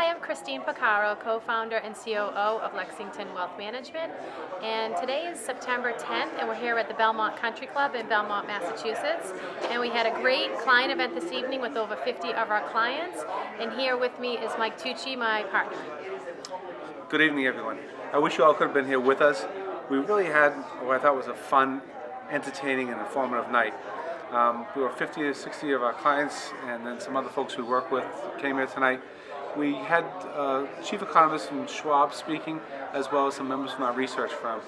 Hi, I'm Kristine Porcaro, co-founder and COO of Lexington Wealth Management. And today is September 10th, and we're here at the Belmont Country Club in Belmont, Massachusetts. And we had a great client event this evening with over 50 of our clients. And here with me is Mike Tucci, my partner. Good evening, everyone. I wish you all could have been here with us. We really had what I thought was a fun, entertaining, and informative night. We were 50 to 60 of our clients, and then some other folks we work with came here tonight. We had chief economist from Schwab speaking, as well as some members from our research firm.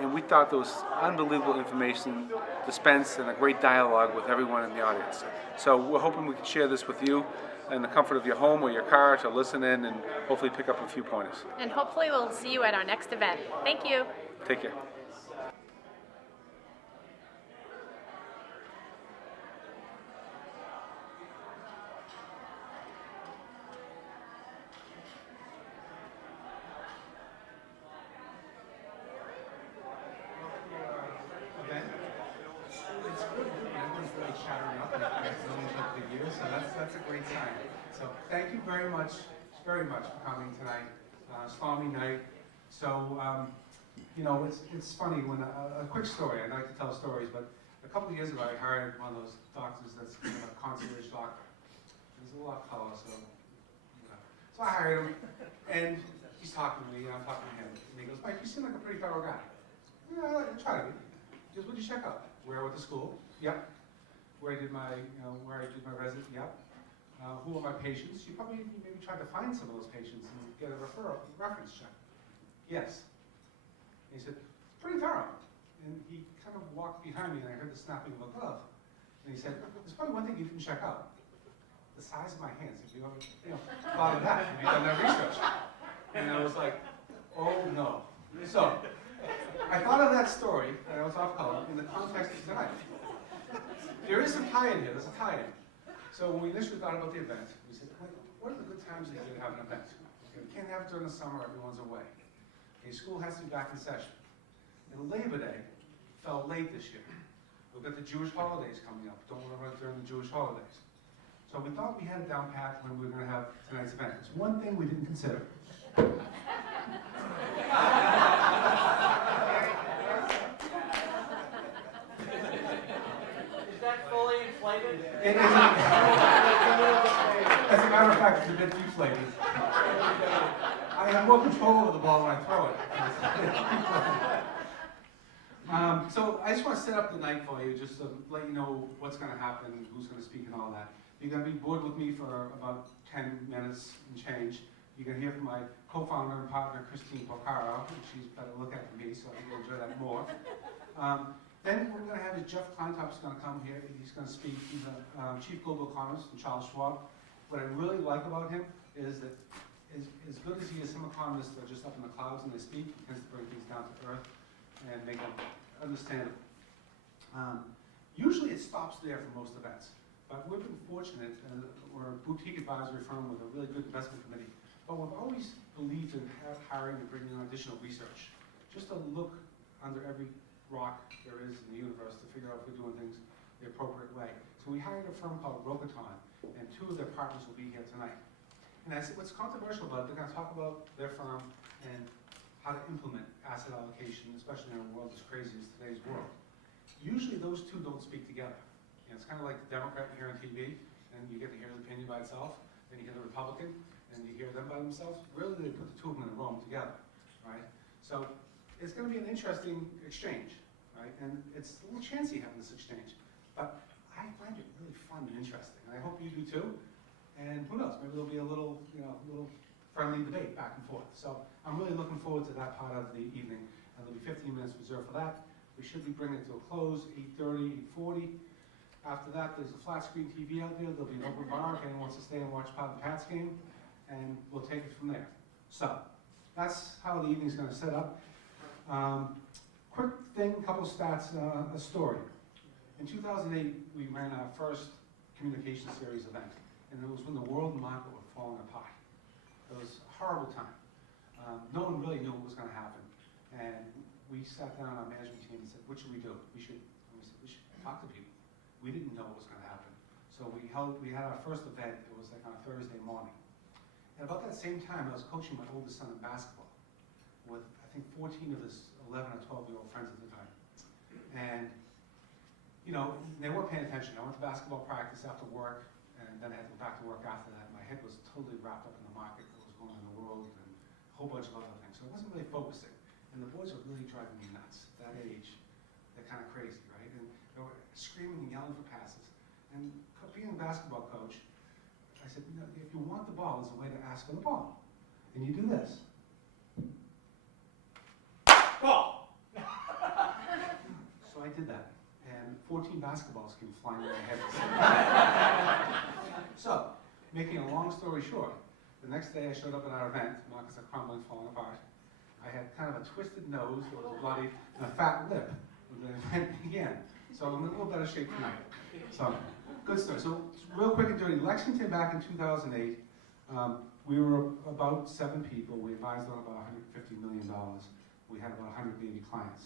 And we thought there was unbelievable information dispensed and a great dialogue with everyone in the audience. So we're hoping we can share this with you in the comfort of your home or your car to listen in and hopefully pick up a few pointers. And hopefully we'll see you at our next event. Thank you. Take care. So that's a great sign. So thank you very much for coming tonight. Stormy night. So it's funny when a quick story. I like to tell stories, but a couple of years ago I hired one of those doctors that's kind of a concierge doctor. He's a lot taller, so I hired him, and he's talking to me, and I'm talking to him, and he goes, "Mike, you seem like a pretty thorough guy." Yeah, I try to be. He goes, "What'd you check out?" "Where I went to school." "Yep." Where I did my residence. Yep. Who are my patients? You probably maybe tried to find some of those patients and get a reference check. "Yes." And he said, "Pretty thorough." And he kind of walked behind me, and I heard the snapping of a glove. And he said, "There's probably one thing you didn't check out. The size of my hands. Have you ever thought of that? Have you done that research?" And I was like, "Oh no." So I thought of that story, and I was off color, in the context of tonight. There is a tie-in here. There's a tie-in. So when we initially thought about the event, we said, what are the good times of the year to have an event? Okay, we can't have it during the summer. Everyone's away. Okay, school has to be back in session. And Labor Day fell late this year. We've got the Jewish holidays coming up. Don't want to run during the Jewish holidays. So we thought we had it down pat when we were going to have tonight's event. There's one thing we didn't consider. Fully inflated? It isn't. As a matter of fact, it's a bit deflated. I have more control over the ball when I throw it. So I just want to set up the night for you, just to let you know what's going to happen, who's going to speak, and all that. You're going to be bored with me for about 10 minutes and change. You're going to hear from my co-founder and partner, Kristine Porcaro. She's better look at me, so I think you'll enjoy that more. Then what we're going to have is Jeff Kleintop's going to come here. He's going to speak. He's a chief global economist from Charles Schwab. What I really like about him is that as good as he is, some economists are just up in the clouds when they speak. He tends to bring things down to earth and make them understandable. Usually it stops there for most events. But we've been fortunate. We're a boutique advisory firm with a really good investment committee. But we've always believed in hiring and bringing on additional research, just to look under every rock there is in the universe to figure out if we're doing things the appropriate way. So we hired a firm called Rokaton, and two of their partners will be here tonight. And I said, what's controversial about it, they're going to talk about their firm and how to implement asset allocation, especially in a world as crazy as today's world. Usually those two don't speak together. It's kind of like the Democrat you hear on TV, and you get to hear the opinion by itself, then you hear the Republican, and you hear them by themselves. Really, they put the two of them in a room together, right? So it's going to be an interesting exchange, right? And it's a little chancy having this exchange, but I find it really fun and interesting. And I hope you do too. And who knows? Maybe there'll be a little friendly debate back and forth. So I'm really looking forward to that part of the evening. And there'll be 15 minutes reserved for that. We should be bringing it to a close, 8:30, 8:40. After that, there's a flat screen TV out there. There'll be an open bar if anyone wants to stay and watch Pat and Pat's game. And we'll take it from there. So that's how the evening's going to set up. Quick thing, couple stats, a story. In 2008, we ran our first communication series event, and it was when the world market was falling apart. It was a horrible time. No one really knew what was going to happen, and we sat down on our management team and said, "What should we do? We should talk to people." We didn't know what was going to happen, so we had our first event. It was like on a Thursday morning, And about that same time, I was coaching my oldest son in basketball with, I think, 14 of his 11 or 12-year-old friends at the time. And, you know, they weren't paying attention. I went to basketball practice after work, and then I had to go back to work after that. My head was totally wrapped up in the market, what was going on in the world, and a whole bunch of other things. So I wasn't really focusing. And the boys were really driving me nuts. At that age, they're kind of crazy, right? And they were screaming and yelling for passes. And being a basketball coach, I said, you know, if you want the ball, there's a way to ask for the ball. And you do this. Ball! So I did that. And 14 basketballs came flying over my head. So, making a long story short, the next day I showed up at our event, markets are crumbling, falling apart. I had kind of a twisted nose that was bloody and a fat lip when the event began. So I'm in a little better shape tonight. So, good story. So, real quick and dirty, Lexington back in 2008, we were about 7 people. We advised on about $150 million. We had about 180 clients.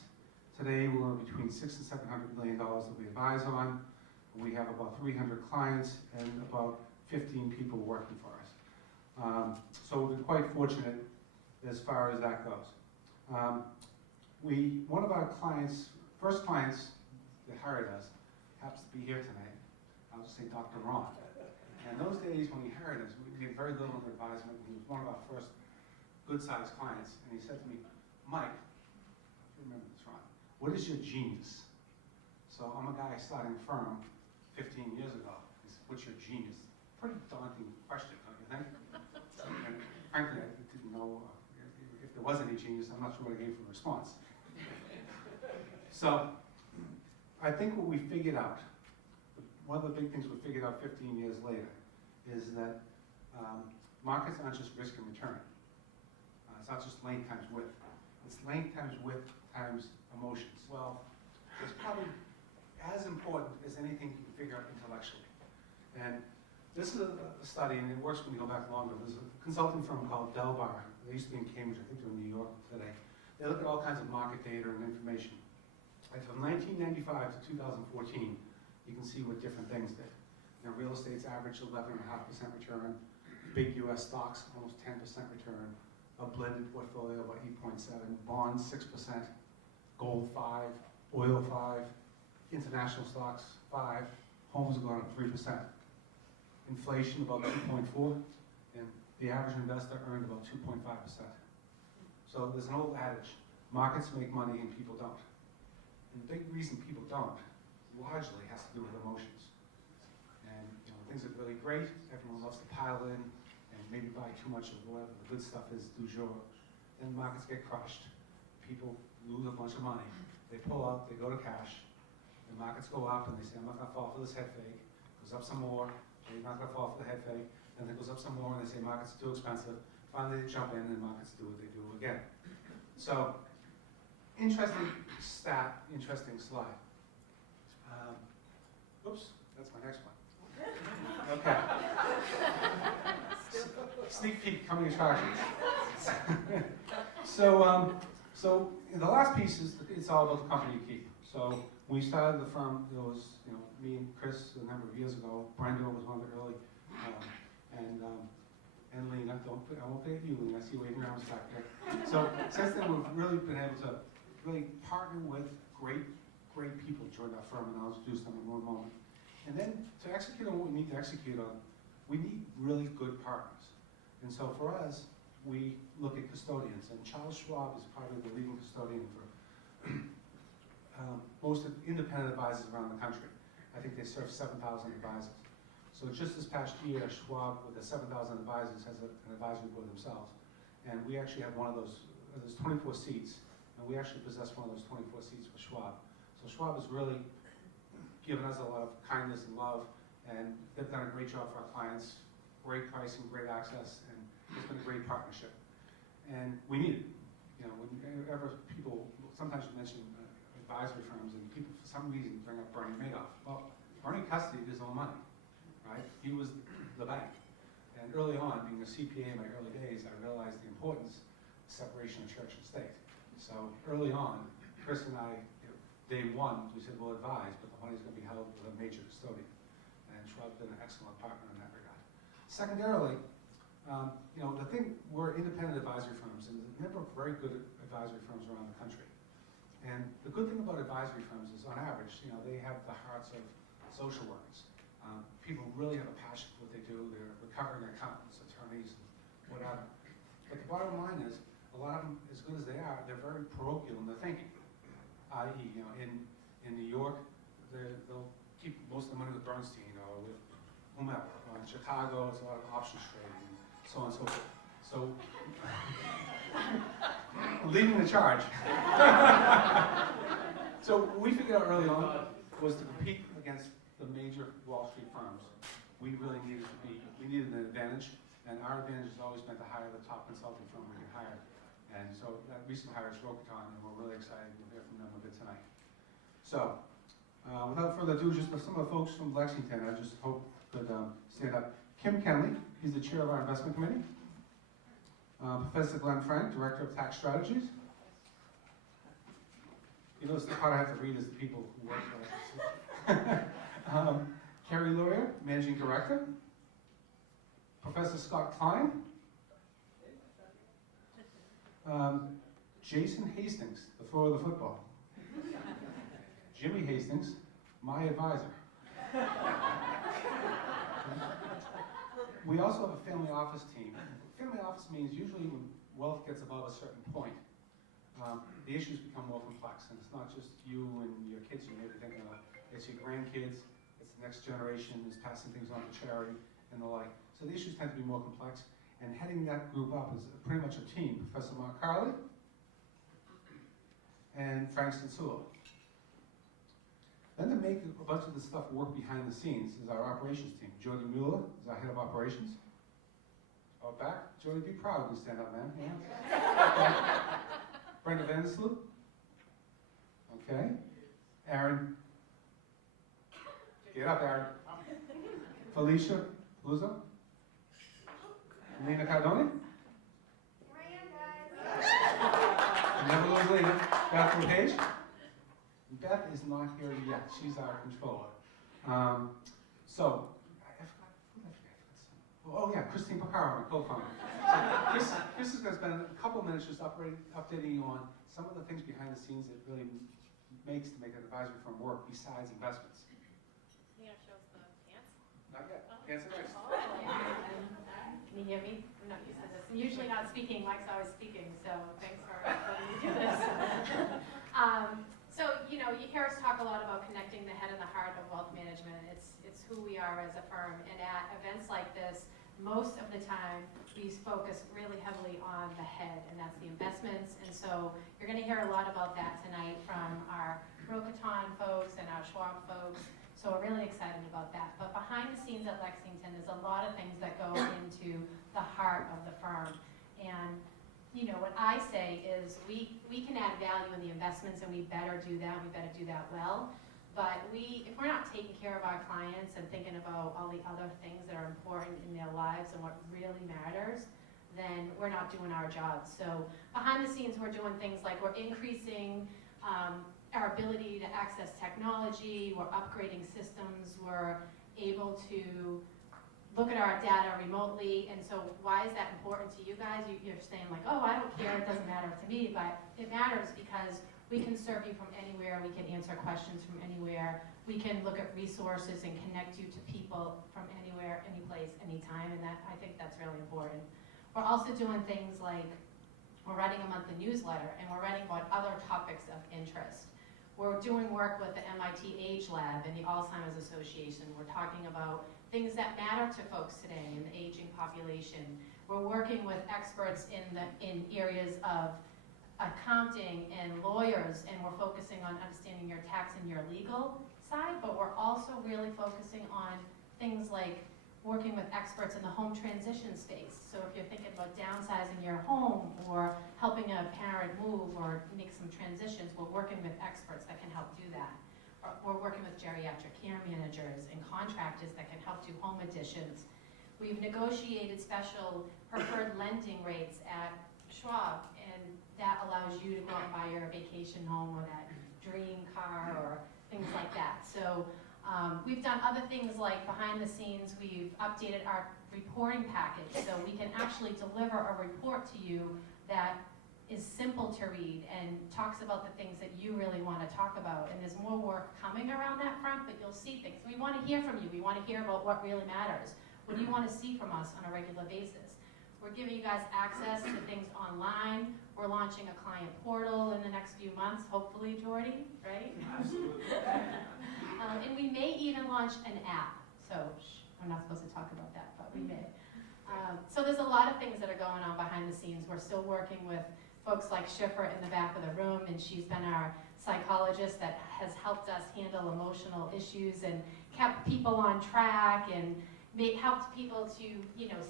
Today, we're between $600 and $700 million that we advise on. We have about 300 clients and about 15 people working for us. So we've been quite fortunate as far as that goes. One of our clients, first clients that hired us, happens to be here tonight. I'll just say Dr. Ron. And those days when he hired us, we did very little advisement. He was one of our first good-sized clients. And he said to me, Mike, I remember this, Ron, what is your genius? So I'm a guy starting a firm 15 years ago. He said, what's your genius? Pretty daunting question, don't you think? And frankly, I didn't know if there was any genius. I'm not sure what I gave for a response. So I think what we figured out, one of the big things we figured out 15 years later, is that markets aren't just risk and return. It's not just length times width. It's length times width times emotions. Well, it's probably as important as anything you can figure out intellectually. And this is a study, and it works when you go back longer. There's a consulting firm called Delbar. They used to be in Cambridge. I think they're in New York today. They look at all kinds of market data and information. And from 1995 to 2014, you can see what different things did. Now, real estate's averaged 11.5% return. Big U.S. stocks, almost 10% return. A blended portfolio, about 8.7. Bonds, 6%. Gold, 5. Oil, 5. International stocks, 5. Homes have gone up 3%. Inflation about 2.4, and the average investor earned about 2.5%. So there's an old adage, markets make money and people don't. And the big reason people don't largely has to do with emotions. And you know, things are really great, everyone loves to pile in and maybe buy too much of whatever the good stuff is du jour. Then markets get crushed, people lose a bunch of money, they pull out, they go to cash, the markets go up and they say, I'm not gonna fall for this head fake, goes up some more, you're not going to fall for the head fake, and then it goes up some more, and they say markets are too expensive. Finally, they jump in, and markets do what they do again. So, interesting stat, interesting slide. Oops, that's my next one. Okay. Sneak peek, coming attractions. So in the last piece is it's all about the company you keep. So when we started the firm, there was me and Chris a number of years ago. Brenda was one of the early, and Lean. I won't forget you, Lean. I see you waving your arms back there. So since then, we've really been able to really partner with great people join our firm, and I'll introduce them in one moment. And then to execute on what we need to execute on, we need really good partners. And so for us, we look at custodians, and Charles Schwab is probably the leading custodian for most independent advisors around the country. I think they serve 7,000 advisors. So just this past year, Schwab, with the 7,000 advisors, has an advisory board themselves. And we actually have one of those, there's 24 seats, and we actually possess one of those 24 seats for Schwab. So Schwab has really given us a lot of kindness and love, and they've done a great job for our clients, great pricing, great access, and it's been a great partnership. And we need it. Whenever people, sometimes you mention advisory firms, and people for some reason bring up Bernie Madoff. Well, Bernie custodied his own money, right? He was the bank. And early on, being a CPA in my early days, I realized the importance of separation of church and state. So early on, Chris and I, day one, we said, we'll advise, but the money's going to be held with a major custodian. And Schwab's been an excellent partner in that regard. Secondarily, You know, the thing, we're independent advisory firms, and there's a number of very good advisory firms around the country. And the good thing about advisory firms is, on average, you know, they have the hearts of social workers. People really have a passion for what they do. They're recovering accountants, attorneys, whatever. But the bottom line is, a lot of them, as good as they are, they're very parochial in their thinking. I.e., you know, in New York, they'll keep most of the money with Bernstein or with whomever. In Chicago, it's a lot of options trading, and so on and so forth. So, leading the charge. So what we figured out early on was to compete against the major Wall Street firms. We really needed an advantage, and our advantage has always been to hire the top consulting firm we can hire. And so that recent hire is Rokaton, and we're really excited to hear from them a bit tonight. So, without further ado, just for some of the folks from Lexington, I just hope could stand up. Kim Kenley, he's the chair of our investment committee. Professor Glenn Frank, director of tax strategies. You notice the part I have to read is the people who work for us. Carrie Lawyer, managing director. Professor Scott Klein. Jason Hastings, the thrower of the football. Jimmy Hastings, my advisor. We also have a family office team. Family office means usually when wealth gets above a certain point, the issues become more complex, and it's not just you and your kids you may be thinking of. It's your grandkids, it's the next generation, it's passing things on to charity, and the like. So the issues tend to be more complex, and heading that group up is pretty much a team. Professor Mark Carley and Frank Sensula. Then to make a bunch of the stuff work behind the scenes is our operations team. Jody Mueller is our head of operations. Oh, back. Jody, be proud when you stand up, man. Yeah. Brenda Vandersloot. Okay. Aaron. Get up, Aaron. Felicia Luzo. Lena Cardone. Here I am, guys. Never lose Lena. Beth LePage. Beth is not here yet. She's our controller. Oh yeah, Kristine Porcaro, my co-founder. So Chris is going to spend a couple minutes just updating you on some of the things behind the scenes that really makes to make an advisory firm work besides investments. You gonna show us the pants? Not yet. Can't say next. Can you hear me? I'm not used to this. I'm usually not speaking. Mike's always speaking, so thanks for letting me do this. So, you know, you hear us talk a lot about connecting the head and the heart of wealth management. It's who we are as a firm. And at events like this, most of the time, we focus really heavily on the head, and that's the investments. And so you're going to hear a lot about that tonight from our Rokaton folks and our Schwab folks. So we're really excited about that. But behind the scenes at Lexington, there's a lot of things that go into the heart of the firm. And you know, what I say is we can add value in the investments, and we better do that. We better do that well. But if we're not taking care of our clients and thinking about all the other things that are important in their lives and what really matters, then we're not doing our job. So behind the scenes, we're doing things like we're increasing our ability to access technology, we're upgrading systems, we're able to look at our data remotely. And so why is that important to you guys? You're saying like, oh, I don't care, it doesn't matter to me, but it matters because we can serve you from anywhere, we can answer questions from anywhere, we can look at resources and connect you to people from anywhere, any place, anytime, and I think that's really important. We're also doing things like, we're writing a monthly newsletter, and we're writing about other topics of interest. We're doing work with the MIT Age Lab and the Alzheimer's Association. We're talking about things that matter to folks today in the aging population. We're working with experts in areas of accounting and lawyers, and we're focusing on understanding your tax and your legal side, but we're also really focusing on things like working with experts in the home transition space. So if you're thinking about downsizing your home or helping a parent move or make some transitions, we're working with experts that can help do that. We're working with geriatric care managers and contractors that can help do home additions. We've negotiated special preferred lending rates at Schwab, and that allows you to go out and buy your vacation home or that dream car or things like that. So we've done other things like behind the scenes, we've updated our reporting package, so we can actually deliver a report to you that is simple to read and talks about the things that you really want to talk about. And there's more work coming around that front, but you'll see things. We want to hear from you. We want to hear about what really matters. What do you want to see from us on a regular basis? We're giving you guys access to things online. We're launching a client portal in the next few months, hopefully, Jordy, right? Absolutely. And we may even launch an app. So we're not supposed to talk about that, but we may. So there's a lot of things that are going on behind the scenes. We're still working with folks like Schiffer in the back of the room, and she's been our psychologist that has helped us handle emotional issues and kept people on track and helped people to,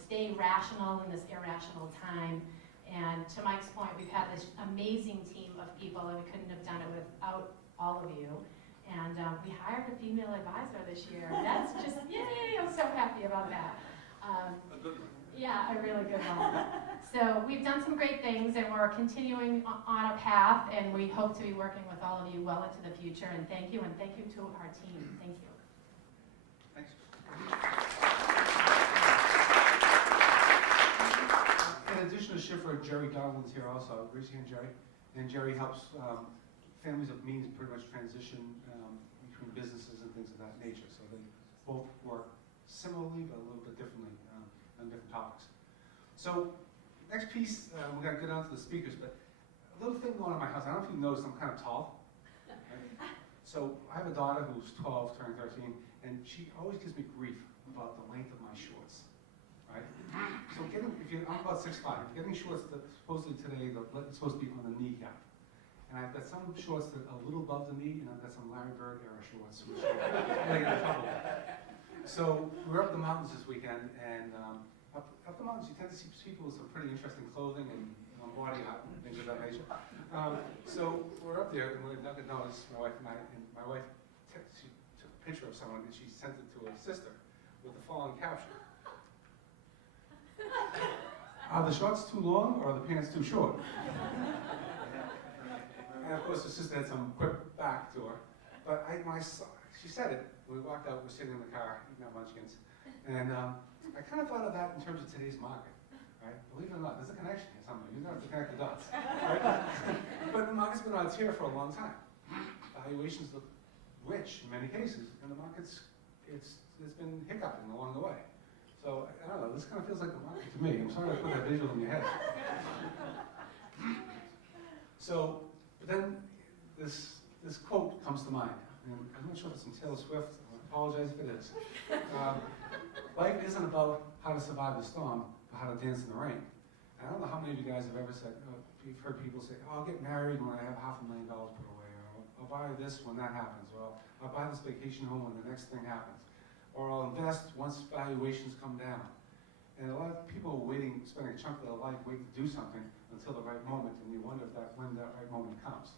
stay rational in this irrational time. And to Mike's point, we've had this amazing team of people, and we couldn't have done it without all of you. And we hired a female advisor this year. That's just, yay, I'm so happy about that. A good one. Yeah, a really good one. So we've done some great things, and we're continuing on a path, and we hope to be working with all of you well into the future. And thank you to our team. Thank you. Thanks. In addition to Schiffer, Jerry Donald's here also. Raise your hand, Jerry. And Jerry helps families of means pretty much transition between businesses and things of that nature. So they both work similarly, but a little bit differently on different topics. So next piece, we're going to get on to the speakers, but a little thing going on in my house. I don't know if you noticed, I'm kind of tall. Right? So I have a daughter who's 12, turning 13, and she always gives me grief about the length of my shorts. Right? So I'm about 6'5". Getting shorts that supposedly today, it's supposed to be on the kneecap. And I've got some shorts that are a little above the knee, and I've got some Larry Bird era shorts, which I get in trouble with. So we're up the mountains this weekend, and up the mountains you tend to see people with some pretty interesting clothing and body art and things of that nature. So we're up there, and we're not gonna notice, my wife and I, and my wife she took a picture of someone, and she sent it to her sister with the following caption. Are the shorts too long, or are the pants too short? And of course, the sister had some quick back to her. But she said it. When we walked out, we were sitting in the car, eating our munchkins. And I kind of thought of that in terms of today's market, right? Believe it or not, there's a connection here somewhere. You don't have to connect the dots, right? But the market's been on tear for a long time. Valuations look rich in many cases, and the market's it's been hiccuping along the way. So, I don't know, this kind of feels like the market to me. I'm sorry to put that visual in your head. So, but then this quote comes to mind. And I'm not sure if it's from Taylor Swift. I apologize if it is. Life isn't about how to survive the storm, but how to dance in the rain. And I don't know how many of you guys have ever said, you've heard people say, oh, I'll get married when I have $500,000 put away, or I'll buy this when that happens, or I'll buy this vacation home when the next thing happens. Or I'll invest once valuations come down. And a lot of people are waiting, spending a chunk of their life waiting to do something until the right moment, and you wonder when that right moment comes.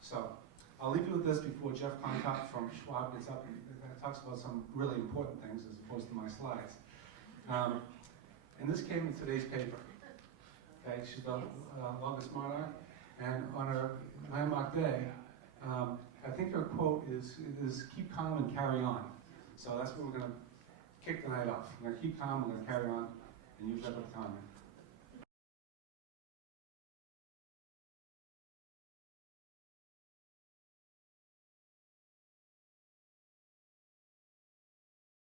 So I'll leave you with this before Jeff Contop from Schwab gets up and talks about some really important things as opposed to my slides. And this came in today's paper. Okay, she's the longest monarch, and on her landmark day, I think her quote is "Keep calm and carry on." So that's what we're going to kick the night off. We're going to keep calm, we're going to carry on, and use that with time.